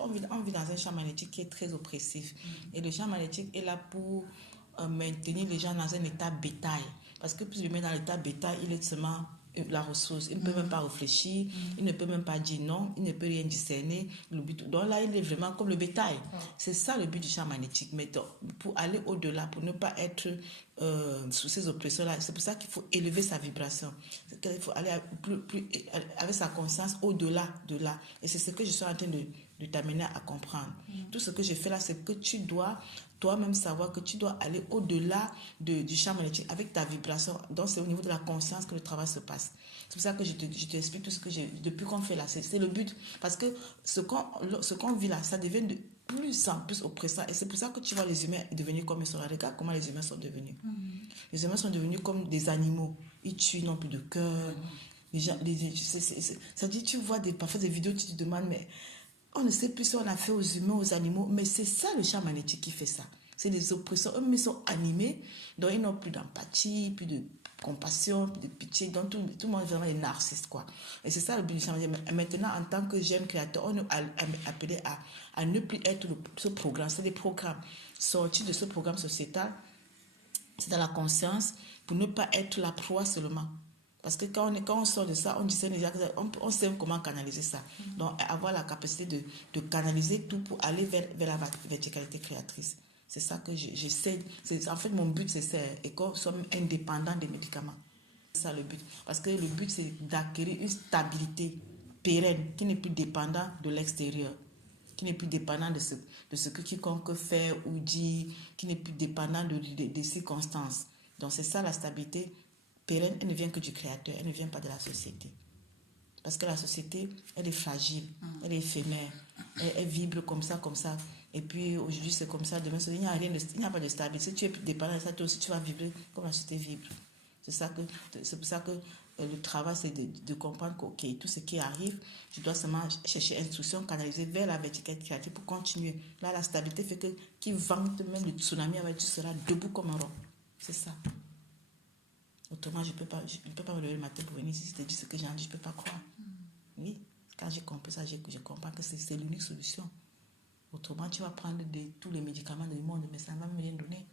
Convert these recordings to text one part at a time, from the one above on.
On vit dans un champ magnétique qui est très oppressif. Et le champ magnétique est là pour maintenir les gens dans un état bétail. Parce que plus je mets dans l'état bétail, il est seulement la ressource. Il ne peut même pas réfléchir, il ne peut même pas dire non, il ne peut rien discerner. Donc là, il est vraiment comme le bétail. C'est ça le but du champ magnétique. Mais donc, pour aller au-delà, pour ne pas être sous ces oppressions-là, c'est pour ça qu'il faut élever sa vibration. Il faut aller plus avec sa conscience au-delà de là. Et c'est ce que je suis en train de t'amener à comprendre. Tout ce que je fais là, c'est que tu dois toi-même savoir que tu dois aller au-delà du champ magnétique avec ta vibration. Donc, c'est au niveau de la conscience que le travail se passe. C'est pour ça que je t'explique tout ce que j'ai, depuis qu'on fait là. C'est le but. Parce que ce qu'on vit là, ça devient de plus en plus oppressant. Et c'est pour ça que tu vois les humains devenir comme ils sont. Regarde comment les humains sont devenus. Les humains sont devenus comme des animaux. Ils tuent, n'ont plus de cœur. Les gens, ça dit, tu vois parfois des vidéos, tu te demandes, mais on ne sait plus si on a fait aux humains, aux animaux, mais c'est ça le champ magnétique qui fait ça. C'est des oppressions. Eux, ils sont animés, donc ils n'ont plus d'empathie, plus de compassion, plus de pitié. Donc tout le monde est vraiment des narcissistes, quoi. Et c'est ça le but du champ magnétique. Maintenant, en tant que jeune créateur, on est appelé à ne plus être ce programme. C'est des programmes sortis de ce programme sociétal. C'est dans la conscience pour ne pas être la proie seulement. Parce que quand on sort de ça, on discerne déjà, on sait comment canaliser ça. Donc, avoir la capacité de canaliser tout pour aller vers la verticalité créatrice. C'est ça que j'essaie. En fait, mon but, c'est ça. Et qu'on soit indépendant des médicaments. C'est ça le but. Parce que le but, c'est d'acquérir une stabilité pérenne qui n'est plus dépendant de l'extérieur, qui n'est plus dépendant de ce que quiconque fait ou dit, qui n'est plus dépendant des circonstances. Donc, c'est ça la stabilité pérenne. Elle ne vient que du créateur, elle ne vient pas de la société. Parce que la société, elle est fragile, elle est éphémère, elle vibre comme ça. Et puis aujourd'hui c'est comme ça, demain il n'y a pas de stabilité. Si tu es dépendant de ça, toi aussi tu vas vibrer comme la société vibre. C'est pour ça que le travail, c'est de comprendre que okay, tout ce qui arrive, tu dois seulement chercher instruction, canaliser vers la verticalité créative pour continuer. Là, la stabilité fait que qui vente même le tsunami, tu seras debout comme un roc. C'est ça. Autrement, je ne peux pas me lever le matin pour venir ici, si je te dis ce que j'ai envie, je ne peux pas croire. Oui, quand j'ai compris ça, je comprends que c'est l'unique solution. Autrement, tu vas prendre tous les médicaments du monde, mais ça ne va même rien donner.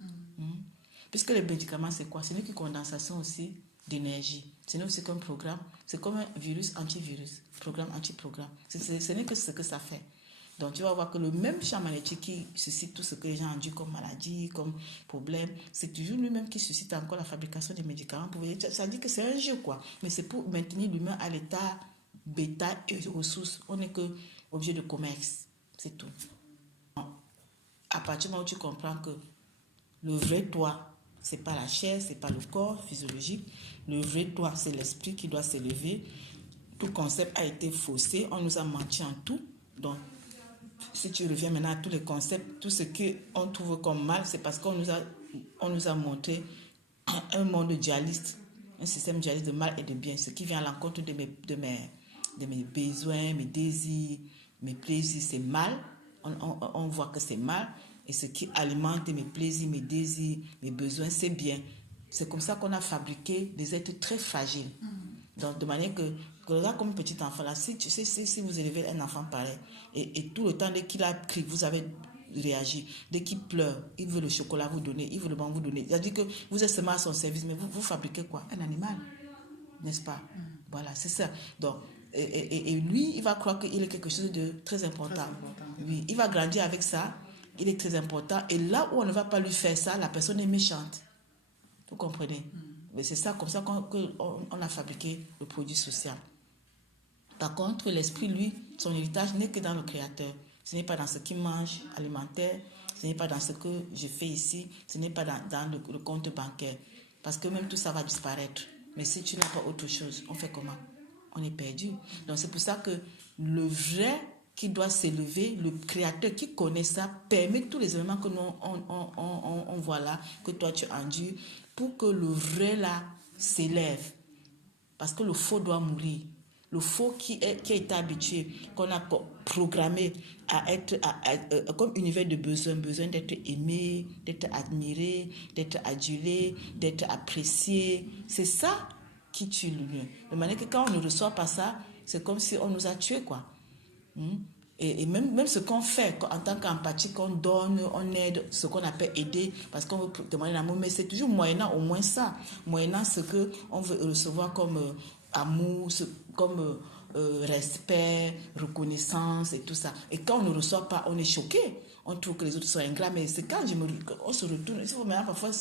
Puisque les médicaments, c'est quoi? Ce n'est qu'une condensation aussi d'énergie. Ce n'est aussi qu'un programme. C'est comme un virus antivirus, programme anti-programme. Ce n'est que ce que ça fait. Donc, tu vas voir que le même champ magnétique qui suscite tout ce que les gens ont dit comme maladie, comme problème, c'est toujours lui-même qui suscite encore la fabrication des médicaments. Ça dit que c'est un jeu, quoi. Mais c'est pour maintenir l'humain à l'état bétail et ressources. On n'est que objet de commerce. C'est tout. À partir du moment où tu comprends que le vrai toi, c'est pas la chair, c'est pas le corps physiologique. Le vrai toi, c'est l'esprit qui doit s'élever. Tout concept a été faussé. On nous a menti en tout. Donc, si tu reviens maintenant à tous les concepts, tout ce qu'on trouve comme mal, c'est parce qu'on nous a montré un monde dualiste, un système dualiste de mal et de bien, ce qui vient à l'encontre de mes besoins, mes désirs, mes plaisirs, c'est mal. On voit que c'est mal. Et ce qui alimente mes plaisirs, mes désirs, mes besoins, c'est bien. C'est comme ça qu'on a fabriqué des êtres très fragiles. Donc, de manière que là, comme un petit enfant, là, si vous élevez un enfant pareil, et tout le temps, dès qu'il a crié, vous avez réagi. Dès qu'il pleure, il veut le chocolat vous donner, il veut le banc vous donner. C'est-à-dire que vous êtes seulement à son service, mais vous fabriquez quoi? Un animal, n'est-ce pas? Voilà, c'est ça. Donc, et lui, il va croire qu'il est quelque chose de très important. Oui, il va grandir avec ça, il est très important. Et là où on ne va pas lui faire ça, la personne est méchante. Vous comprenez? Mais c'est ça, comme ça qu'on a fabriqué le produit social. Par contre, l'esprit, lui, son héritage n'est que dans le créateur. Ce n'est pas dans ce qu'il mange, alimentaire, ce n'est pas dans ce que je fais ici, ce n'est pas dans le compte bancaire. Parce que même tout ça va disparaître. Mais si tu n'as pas autre chose, on fait comment? On est perdu. Donc c'est pour ça que le vrai qui doit s'élever, le créateur qui connaît ça, permet tous les éléments que nous on voit là, que toi tu endures, pour que le vrai là s'élève. Parce que le faux doit mourir. Le faux qui a été habitué, qu'on a programmé à être comme univers de besoin d'être aimé, d'être admiré, d'être adulé, d'être apprécié. C'est ça qui tue l'union. De manière que quand on ne reçoit pas ça, c'est comme si on nous a tués, quoi. Et même ce qu'on fait en tant qu'empathique, on donne, on aide, ce qu'on appelle aider, parce qu'on veut demander l'amour, mais c'est toujours moyennant au moins ça, moyennant ce qu'on veut recevoir comme amour, comme respect, reconnaissance et tout ça. Et quand on ne reçoit pas, on est choqué. On trouve que les autres sont ingrats, mais c'est quand on se retourne. Il faut maintenant parfois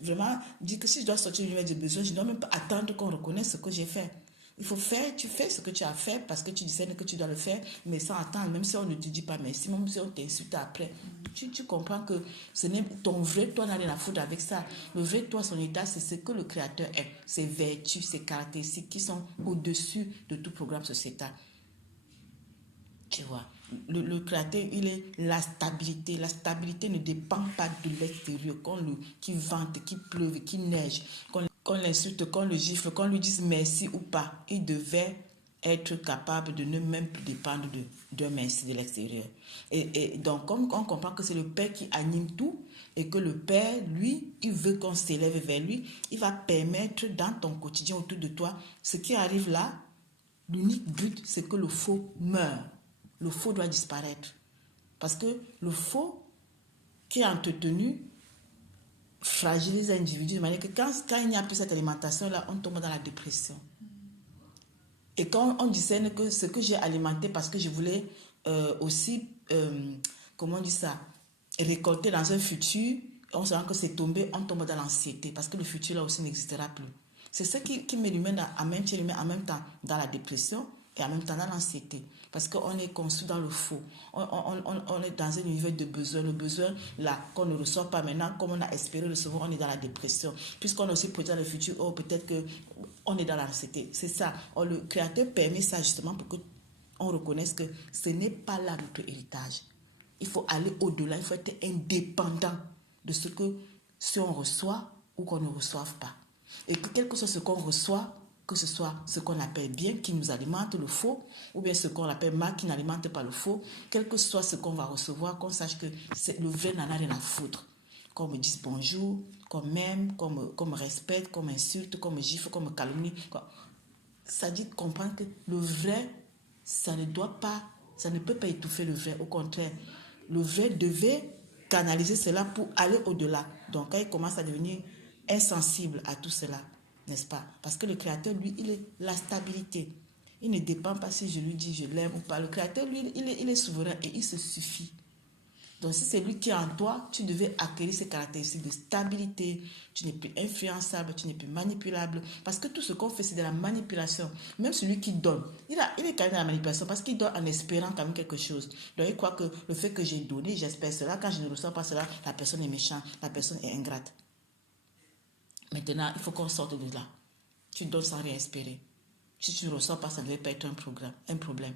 vraiment dire que si je dois sortir du de besoin, je ne dois même pas attendre qu'on reconnaisse ce que j'ai fait. Il faut faire, tu fais ce que tu as fait parce que tu discernes que tu dois le faire, mais sans attendre, même si on ne te dit pas merci, même si on t'insulte après. Tu comprends que ce n'est ton vrai toi n'a rien à foutre avec ça. Le vrai toi, son état, c'est ce que le Créateur est. Ses vertus, ses caractéristiques qui sont au-dessus de tout programme sociétal. Tu vois, le Créateur, il est la stabilité. La stabilité ne dépend pas de l'extérieur, qu'il vente, qu'il pleuve, qu'il neige, qu'on l'insulte, qu'on le gifle, qu'on lui dise merci ou pas. Il devait être capable de ne même plus dépendre d'un merci de l'extérieur. Et donc, comme on comprend que c'est le Père qui anime tout et que le Père, lui, il veut qu'on s'élève vers lui, il va permettre dans ton quotidien autour de toi, ce qui arrive là, l'unique but, c'est que le faux meure. Le faux doit disparaître. Parce que le faux qui est entretenu fragilise l'individu de manière que quand il n'y a plus cette alimentation-là, on tombe dans la dépression. Et quand on discerne que ce que j'ai alimenté parce que je voulais aussi, comment on dit ça, récolter dans un futur, on se rend que c'est tombé, on tombe dans l'anxiété parce que le futur là aussi n'existera plus. C'est ça qui met l'humain en même temps dans la dépression et en même temps dans l'anxiété. Parce qu'on est construit dans le faux. On est dans un univers de besoin. Le besoin, là, qu'on ne reçoit pas maintenant, comme on a espéré recevoir, on est dans la dépression. Puisqu'on a aussi projeté dans le futur, oh, peut-être qu'on est dans l'anxiété. C'est ça. Oh, le Créateur permet ça justement pour qu'on reconnaisse que ce n'est pas là notre héritage. Il faut aller au-delà. Il faut être indépendant de si on reçoit ou qu'on ne reçoive pas. Et que quel que soit ce qu'on reçoit, que ce soit ce qu'on appelle bien qui nous alimente le faux ou bien ce qu'on appelle mal qui n'alimente pas le faux, quel que soit ce qu'on va recevoir, qu'on sache que le vrai n'en a rien à foutre. Qu'on me dise bonjour, qu'on m'aime, qu'on me respecte, qu'on m'insulte, qu'on me gifle, qu'on me calomnie. Ça dit de comprendre que le vrai, ça ne peut pas étouffer le vrai. Au contraire, le vrai devait canaliser cela pour aller au-delà. Donc quand il commence à devenir insensible à tout cela, n'est-ce pas? Parce que le Créateur, lui, il est la stabilité. Il ne dépend pas si je lui dis je l'aime ou pas. Le Créateur, lui, il est souverain et il se suffit. Donc, si c'est lui qui est en toi, tu devais acquérir ces caractéristiques de stabilité. Tu n'es plus influençable, tu n'es plus manipulable. Parce que tout ce qu'on fait, c'est de la manipulation. Même celui qui donne, il est quand même dans la manipulation parce qu'il donne en espérant quand même quelque chose. Donc, il croit que le fait que j'ai donné, j'espère cela. Quand je ne reçois pas cela, la personne est méchante, la personne est ingrate. Maintenant, il faut qu'on sorte de là. Tu donnes sans rien espérer. Si tu ne reçois pas, ça ne devait pas être un problème.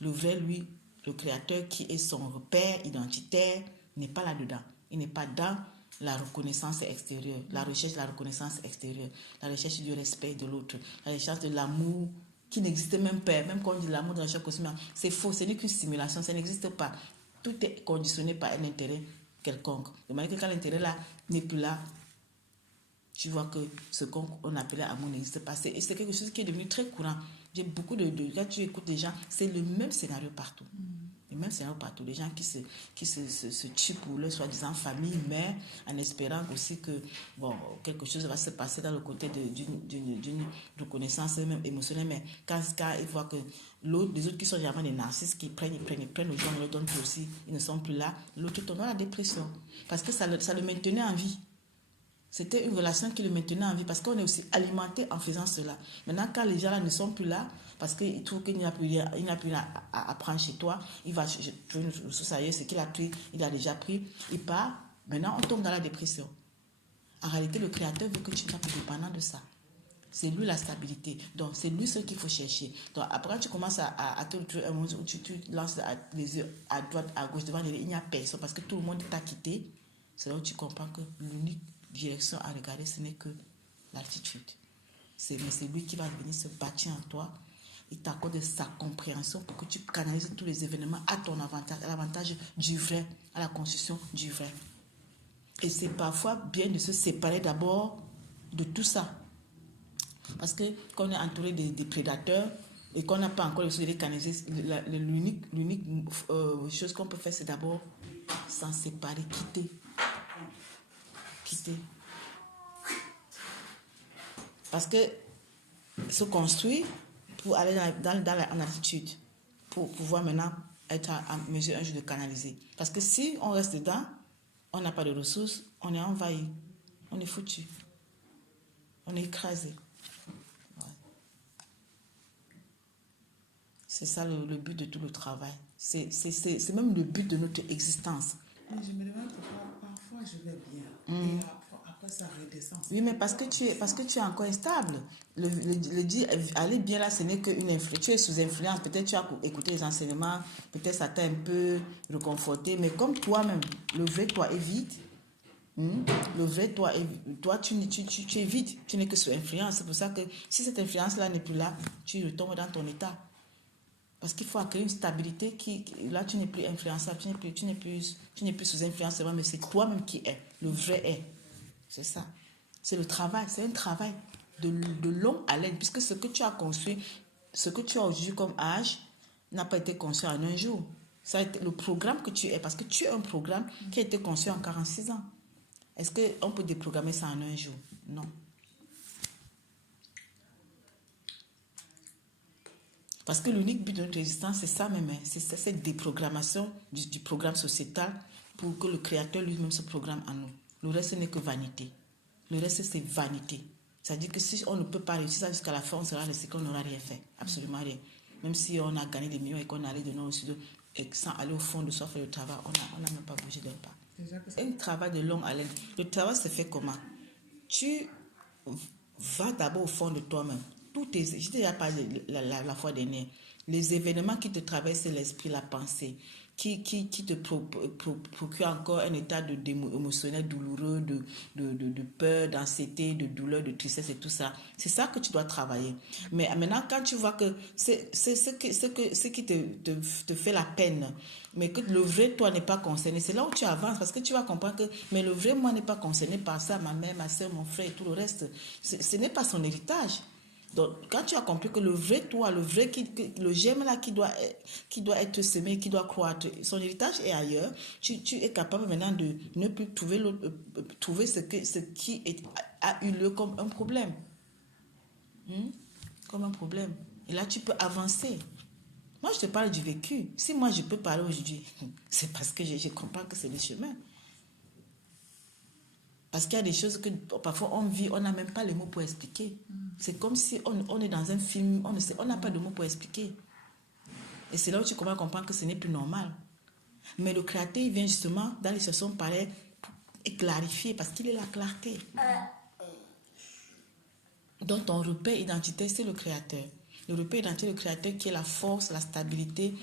Le vrai, lui, le Créateur qui est son repère identitaire, n'est pas là-dedans. Il n'est pas dans la reconnaissance extérieure, la recherche de la reconnaissance extérieure, la recherche du respect de l'autre, la recherche de l'amour qui n'existe même pas. Même quand on dit l'amour dans chaque cosmos, c'est faux, ce n'est qu'une simulation, ça n'existe pas. Tout est conditionné par un intérêt quelconque. De manière que quand l'intérêt là n'est plus là, tu vois que ce qu'on appelait amour n'existe pas. C'est quelque chose qui est devenu très courant. J'ai beaucoup quand tu écoutes les gens, c'est le même scénario partout. Le même scénario partout. Les gens qui se tuent pour leur soi-disant famille, mais en espérant aussi que quelque chose va se passer dans le côté d'une reconnaissance même émotionnelle. Mais quand ils voient que les autres qui sont généralement des narcisses, qui prennent aux gens, ils leur donnent aussi, ils ne sont plus là, l'autre tombe dans la dépression. Parce que ça le maintenait en vie. C'était une relation qui le maintenait en vie parce qu'on est aussi alimenté en faisant cela. Maintenant, quand les gens là ne sont plus là, parce qu'ils trouvent qu'il n'y a plus rien, à prendre chez toi, il va trouver une ressource ailleurs, ce qu'il a pris, il a déjà pris, il part. Maintenant, on tombe dans la dépression. En réalité, le Créateur veut que tu sois plus dépendant de ça. C'est lui la stabilité. Donc, c'est lui ce qu'il faut chercher. Donc, après, tu commences à te retrouver un moment où tu lances les yeux à droite, à gauche, devant il n'y a personne parce que tout le monde t'a quitté. C'est là où tu comprends que l'unique direction à regarder, ce n'est que l'attitude. Mais c'est lui qui va venir se bâtir en toi. Il t'accorde sa compréhension pour que tu canalises tous les événements à ton avantage, à l'avantage du vrai, à la construction du vrai. Et c'est parfois bien de se séparer d'abord de tout ça. Parce que quand on est entouré des prédateurs, et qu'on n'a pas encore les ressources de les canaliser, l'unique chose qu'on peut faire, c'est d'abord s'en séparer, quitter. Parce que se construire pour aller en altitude, pour pouvoir maintenant être à mesure un jour de canaliser. Parce que si on reste dedans, on n'a pas de ressources, on est envahi, on est foutu, on est écrasé. Ouais. C'est ça le but de tout le travail. C'est même le but de notre existence. Mais je me demande pourquoi parfois je vais bien et après ça redescend. Oui, mais parce que tu es encore instable. Le dire aller bien là, ce n'est qu'une influence. Tu es sous influence. Peut-être tu as écouté les enseignements, peut-être ça t'a un peu reconforté, mais comme toi-même, le vrai toi est vide. Le vrai toi, tu es vide. Tu n'es que sous influence. C'est pour ça que si cette influence-là n'est plus là, tu retombes dans ton état. Parce qu'il faut créer une stabilité là, tu n'es plus influençable, tu n'es plus sous influence, mais c'est toi-même qui es. Le vrai est. C'est ça. C'est le travail. C'est un travail de longue haleine, puisque ce que tu as construit, ce que tu as aujourd'hui comme âge, n'a pas été construit en un jour. Ça a été le programme que tu es, parce que tu es un programme qui a été construit en 46 ans. Est-ce qu'on peut déprogrammer ça en un jour? Non. Parce que l'unique but de notre existence, c'est ça même. C'est cette déprogrammation du programme sociétal pour que le Créateur lui-même se programme en nous. Le reste n'est que vanité. Le reste, c'est vanité. C'est-à-dire que si on ne peut pas réussir ça jusqu'à la fin, on sera resté qu'on n'aura rien fait. Absolument rien. Même si on a gagné des millions et qu'on allait de nord au sud et sans aller au fond de soi faire le travail, on n'a même pas bougé d'un pas. C'est un travail de longue haleine. Le travail se fait comment? Tu vas d'abord au fond de toi-même. Je t'ai déjà parlé la fois dernière. Les événements qui te traversent l'esprit, la pensée, qui te procure encore un état émotionnel douloureux, de peur, d'anxiété, de douleur, de tristesse et tout ça. C'est ça que tu dois travailler. Mais maintenant, quand tu vois que c'est ce qui te fait la peine, mais que le vrai toi n'est pas concerné, c'est là où tu avances, parce que tu vas comprendre que mais le vrai moi n'est pas concerné par ça, ma mère, ma soeur, mon frère et tout le reste. Ce n'est pas son héritage. Donc, quand tu as compris que le vrai toi, le germe là qui doit être semé, qui doit croître, son héritage est ailleurs, tu es capable maintenant de ne plus trouver ce qui a eu lieu comme un problème. Comme un problème. Et là, tu peux avancer. Moi, je te parle du vécu. Si moi, je peux parler aujourd'hui, c'est parce que je comprends que c'est le chemin. Parce qu'il y a des choses que parfois on vit, on n'a même pas les mots pour expliquer. C'est comme si on est dans un film, on n'a pas de mots pour expliquer. Et c'est là où tu commences à comprendre que ce n'est plus normal. Mais le créateur, il vient justement dans les situations pareilles et clarifier, parce qu'il est la clarté. Donc ton repère identitaire, c'est le créateur. Le repère identitaire, le créateur qui est la force, la stabilité,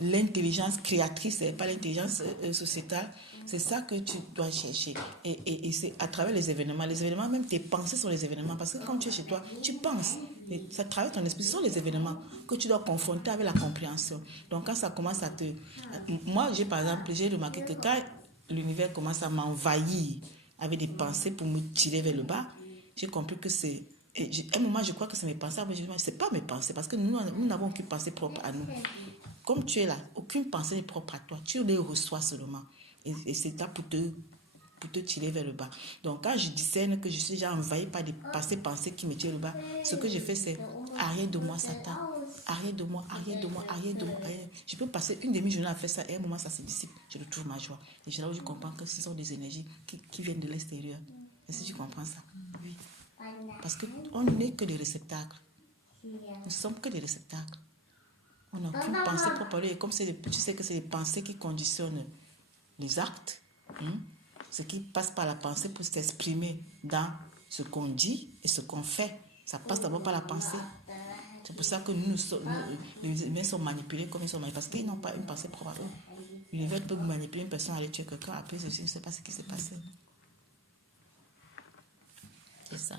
l'intelligence créatrice, pas l'intelligence sociétale. C'est ça que tu dois chercher. Et c'est à travers les événements. Les événements, même tes pensées sur les événements. Parce que quand tu es chez toi, tu penses. Et ça travaille ton esprit. Ce sont les événements que tu dois confronter avec la compréhension. Donc quand ça commence à te... Moi, par exemple, j'ai remarqué que quand l'univers commence à m'envahir avec des pensées pour me tirer vers le bas, j'ai compris que c'est... À un moment, je crois que c'est mes pensées. Mais je me dis, c'est pas mes pensées. Parce que nous n'avons aucune pensée propre à nous. Comme tu es là, aucune pensée n'est propre à toi. Tu les reçois seulement. Et c'est là pour te tirer vers le bas. Donc, quand je discerne que je suis déjà envahi par des pensées qui me tirent le bas, ce que je fais, c'est arrête de moi, Satan. Arrête de moi. Je peux passer une demi-journée à faire ça et à un moment, ça se dissipe. Je retrouve ma joie. Et c'est là où je comprends que ce sont des énergies qui viennent de l'extérieur. Est-ce que tu comprends ça? Oui. Parce qu'on n'est que des réceptacles. Nous ne sommes que des réceptacles. On n'a aucune pensée propre à lui. Et comme tu sais que c'est les pensées qui conditionnent les actes, ce qui passe par la pensée pour s'exprimer dans ce qu'on dit et ce qu'on fait, ça passe d'abord par la pensée. C'est pour ça que les humains sont manipulés comme ils sont manipulés, parce qu'ils n'ont pas une pensée propre à eux. L'univers peut manipuler une personne à aller tuer quelqu'un, après je ne sais pas ce qui s'est passé. C'est ça.